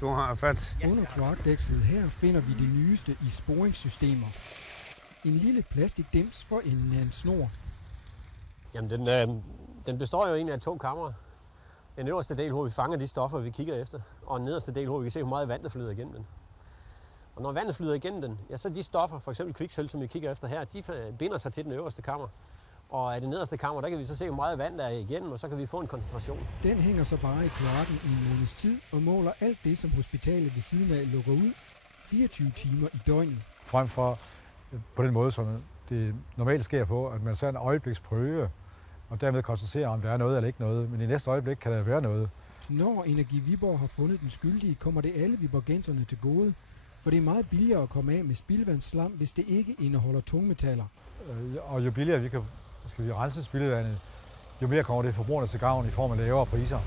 Du har fat. Under kloakdækslet her finder vi det nyeste i sporingssystemer. En lille plastikdims for enden af en snor. Jamen, den består jo egentlig af 2 kamre. Den øverste del, hvor vi fanger de stoffer, vi kigger efter, og den nederste del, hvor vi kan se, hvor meget vand der flyder igennem den. Og når vandet flyder igennem den, ja, så de stoffer, for eksempel kviksølv, som vi kigger efter her, de binder sig til den øverste kammer. Og af det nederste kammer, der kan vi så se, hvor meget vand der er igennem, og så kan vi få en koncentration. Den hænger så bare i kloakken i en måneds tid og måler alt det, som hospitalet ved siden af lukker ud 24 timer i døgnet. Frem for på den måde, som det normalt sker på, at man så en øjebliksprøve, og dermed konstaterer, om der er noget eller ikke noget. Men i næste øjeblik kan der være noget. Når Energi Viborg har fundet den skyldige, kommer det alle viborgenserne til gode. For det er meget billigere at komme af med spildevandsslam, hvis det ikke indeholder tungmetaller. Og jo billigere vi kan rense spildevandet, jo mere kommer det forbrugerne til gavn i form af lavere priser.